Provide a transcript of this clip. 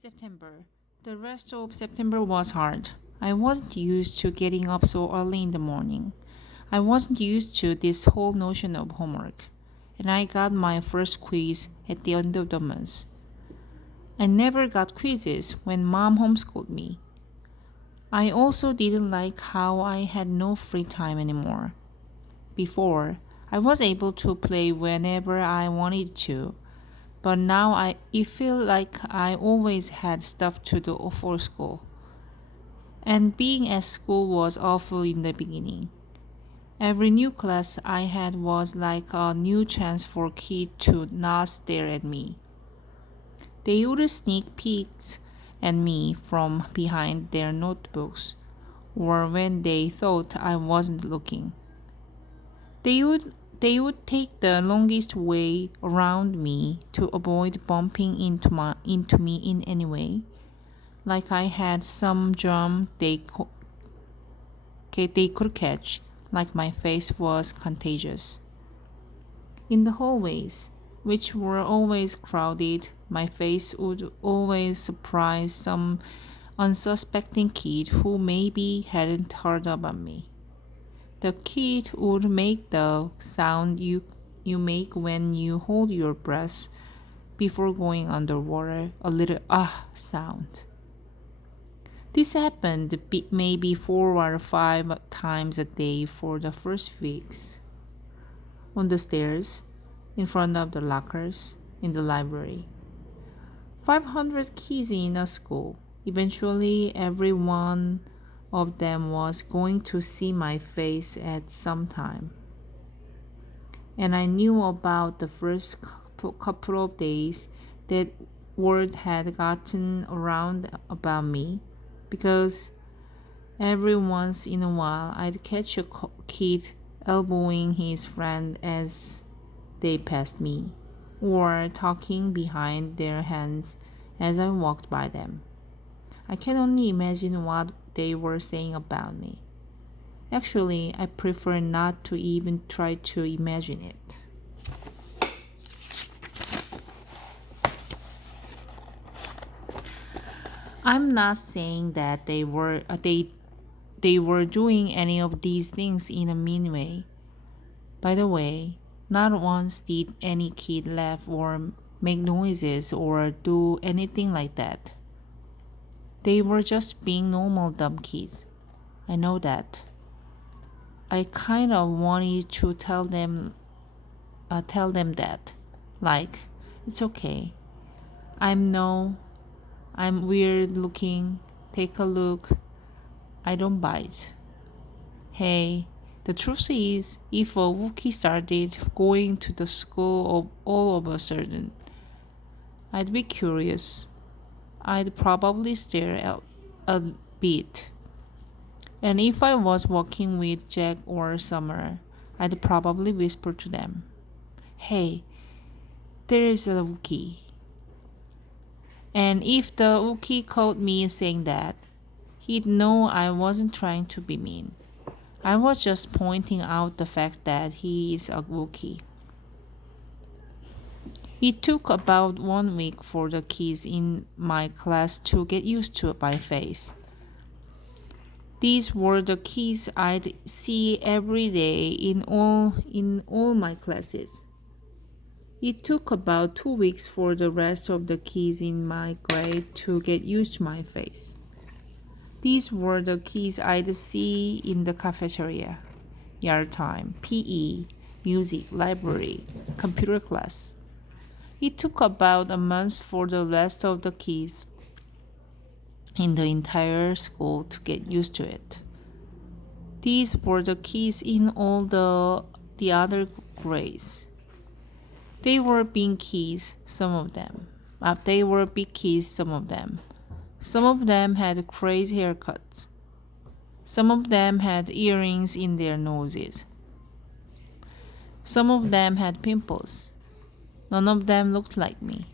September. The rest of September was hard. I wasn't used to getting up so early in the morning. I wasn't used to this whole notion of homework. And I got my first quiz at the end of the month. I never got quizzes when mom homeschooled me. I also didn't like how I had no free time anymore. Before, I was able to play whenever I wanted to, but now it felt like I always had stuff to do for school. And being at school was awful in the beginning. Every new class I had was like a new chance for kids to not stare at me. They would sneak peeks at me from behind their notebooks, or when they thought I wasn't looking. They would take the longest way around me to avoid bumping into me in any way, like I had some germ they could catch, like my face was contagious. In the hallways, which were always crowded, my face would always surprise some unsuspecting kid who maybe hadn't heard about me. The kid would make the sound you make when you hold your breath before going underwater, a little sound. This happened maybe 4 or 5 times a day for the first weeks. On the stairs, in front of the lockers, in the library. 500 kids in a school. Eventually, every one of them was going to see my face at some time. And I knew about the first couple of days that word had gotten around about me, because every once in a while I'd catch a kid elbowing his friend as they passed me, or talking behind their hands as I walked by them. I can only imagine what they were saying about me. Actually, I prefer not to even try to imagine it. I'm not saying that they were doing any of these things in a mean way. By the way, not once did any kid laugh or make noises or do anything like that. They were just being normal dumb kids. I know that. I kind of wanted to tell them that, like, it's okay. I'm weird looking. Take a look. I don't bite. Hey, the truth is, if a Wookiee started going to the school all of a sudden, I'd be curious. I'd probably stare a bit. And if I was walking with Jack or Summer, I'd probably whisper to them, "Hey, there is a Wookiee." And if the Wookiee caught me saying that, he'd know I wasn't trying to be mean. I was just pointing out the fact that he is a Wookiee. It took about 1 week for the kids in my class to get used to my face. These were the kids I'd see every day in all my classes. It took about 2 weeks for the rest of the kids in my grade to get used to my face. These were the kids I'd see in the cafeteria, yard time, PE, music, library, computer class. It took about a month for the rest of the kids in the entire school to get used to it. These were the kids in all the other grades. They were big kids, some of them. They were big kids, some of them. Some of them had crazy haircuts. Some of them had earrings in their noses. Some of them had pimples. None of them looked like me.